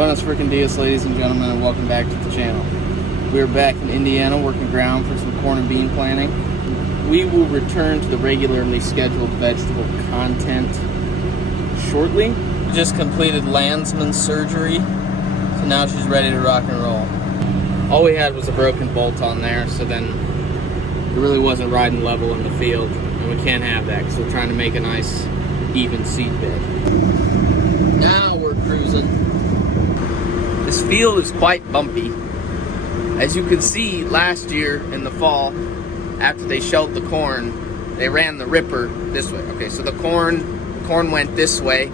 Buenos frickin' dias, ladies and gentlemen, and welcome back to the channel. We're back in Indiana working ground for some corn and bean planting. We will return to the regularly scheduled vegetable content shortly. We just completed Landsman's surgery, so now she's ready to rock and roll. All we had was a broken bolt on there, so then it really wasn't riding level in the field, and we can't have that because we're trying to make a nice even seed bed. Now we're cruising. This field is quite bumpy. As you can see, last year in the fall, after they shelled the corn, they ran the ripper this way. Okay, so the corn went this way,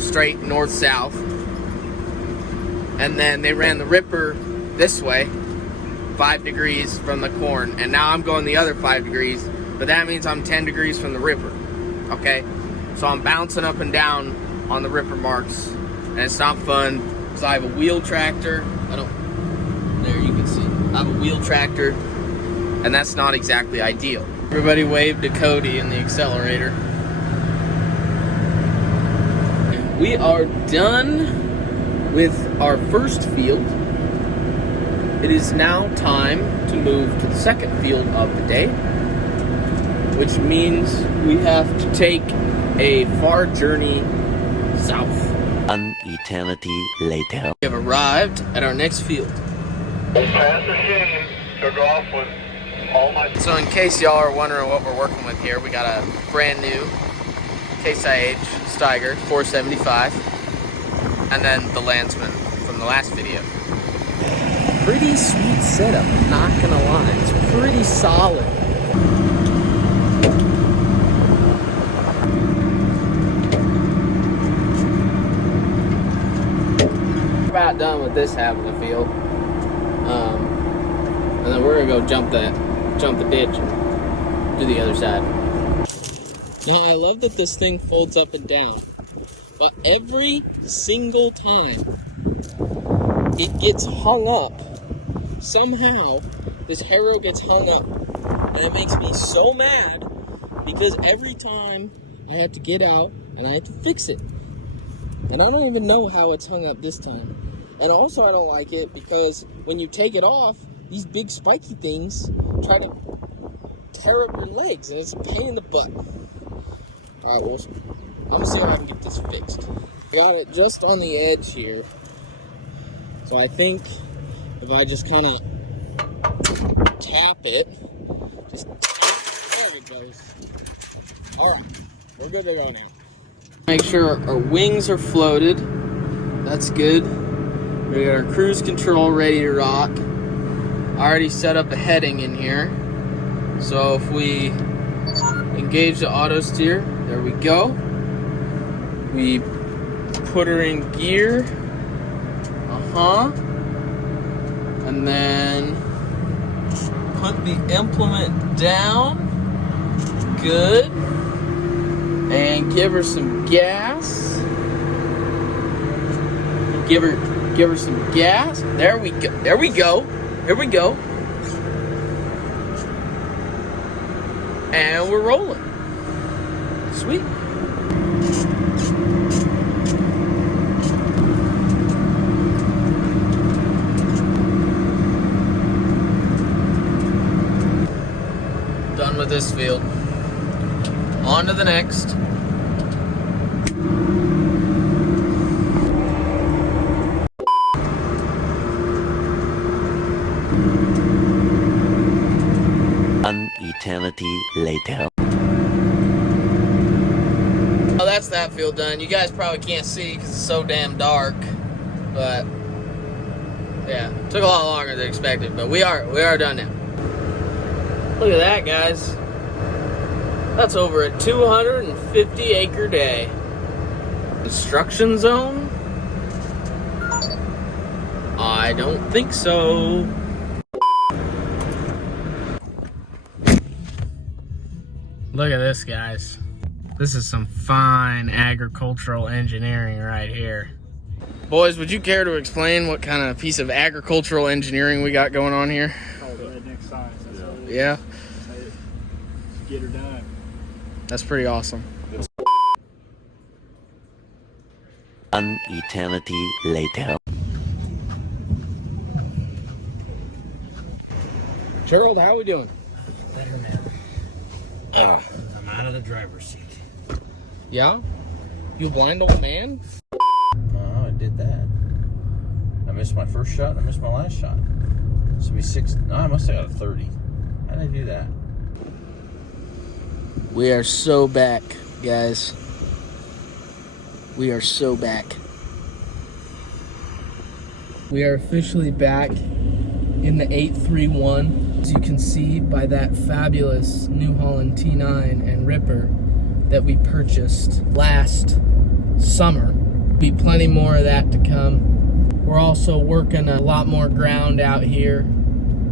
straight north-south, and then they ran the ripper this way, 5 degrees from the corn, and now I'm going the other 5 degrees, but that means I'm 10 degrees from the ripper, okay? So I'm bouncing up and down on the ripper marks, and it's not fun, because I have a wheel tractor. There you can see, I have a wheel tractor, and that's not exactly ideal. Everybody wave to Cody in the accelerator. We are done with our first field. It is now time to move to the second field of the day, which means we have to take a far journey south. An eternity later. We have arrived at our next field. So in case y'all are wondering what we're working with here, we got a brand new Case IH Steiger 475, and then the Landsman from the last video. Pretty sweet setup, not gonna lie. It's pretty solid. We're about done with this half of the field. And then we're gonna go jump the ditch and do the other side. Now I love that this thing folds up and down, but every single time it gets hung up, somehow this harrow gets hung up, and it makes me so mad because every time I have to get out and I have to fix it, and I don't even know how it's hung up this time. And also I don't like it because when you take it off, these big spiky things try to tear up your legs, and it's a pain in the butt. Alright, well, I'm gonna see if I can get this fixed. I got it just on the edge here, so I think if I just kind of tap it, there it goes. Alright, we're good to go now. Make sure our wings are floated. That's good. We got our cruise control ready to rock. I already set up a heading in here. So if we engage the auto steer, there we go. We put her in gear. And then put the implement down. Good. And give her some gas. Give her some gas. There we go. There we go. Here we go. And we're rolling. Sweet. Done with this field. On to the next. An eternity later. Well, that's that field done. You guys probably can't see because it's so damn dark, but yeah, took a lot longer than expected, but we are done now. Look at that, guys. That's over a 250 acre day. Construction zone? I don't think so. Look at this, guys. This is some fine agricultural engineering right here. Boys, would you care to explain what kind of piece of agricultural engineering we got going on here? Oh, the redneck science. That's what it is. Yeah. Get her done. That's pretty awesome. An eternity later. Gerald, how are we doing? Better man. Ah. I'm out of the driver's seat. Yeah? You a blind old man? Oh, I did that. I missed my first shot and I missed my last shot. So be 6. No, I must have got a 30. How did I do that? We are so back, guys. We are so back. We are officially back in the 831. As you can see by that fabulous New Holland T9 and Ripper that we purchased last summer. Be plenty more of that to come. We're also working a lot more ground out here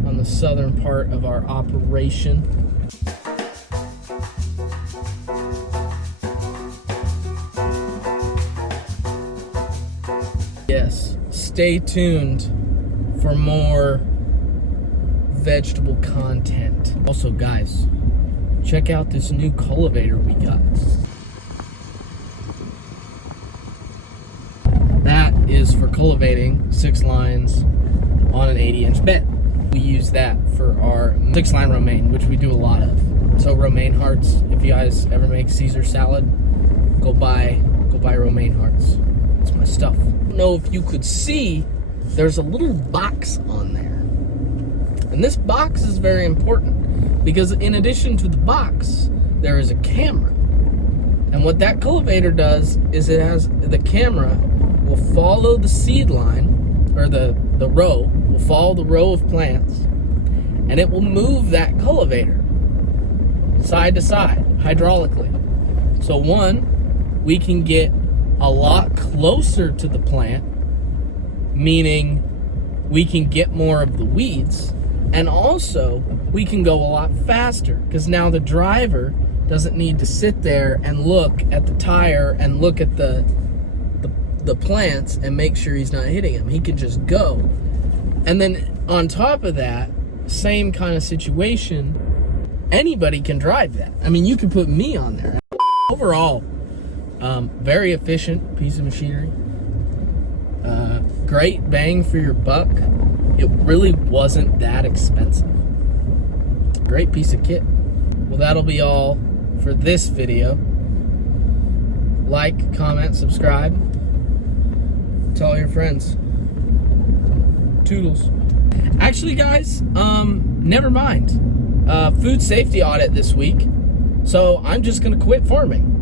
on the southern part of our operation. Yes, stay tuned for more vegetable content. Also, guys, check out this new cultivator we got. That is for cultivating 6 lines on an 80-inch bed. We use that for our 6-line romaine, which we do a lot of. So romaine hearts, if you guys ever make Caesar salad, go buy romaine hearts. It's my stuff. I don't know if you could see, there's a little box on there. And this box is very important because in addition to the box, there is a camera. And what that cultivator does is it has the camera will follow the seed line, or the row, will follow the row of plants, and it will move that cultivator side to side hydraulically. So one, we can get a lot closer to the plant, meaning we can get more of the weeds, and also we can go a lot faster because now the driver doesn't need to sit there and look at the tire and look at the plants and make sure he's not hitting them. He can just go. And then on top of that, same kind of situation, anybody can drive that. I mean, you can put me on there. Overall, very efficient piece of machinery. Great bang for your buck. It really wasn't that expensive. Great piece of kit. Well, that'll be all for this video. Like, comment, subscribe. Tell all your friends. Toodles. Actually, guys, never mind. Food safety audit this week. So I'm just gonna quit farming.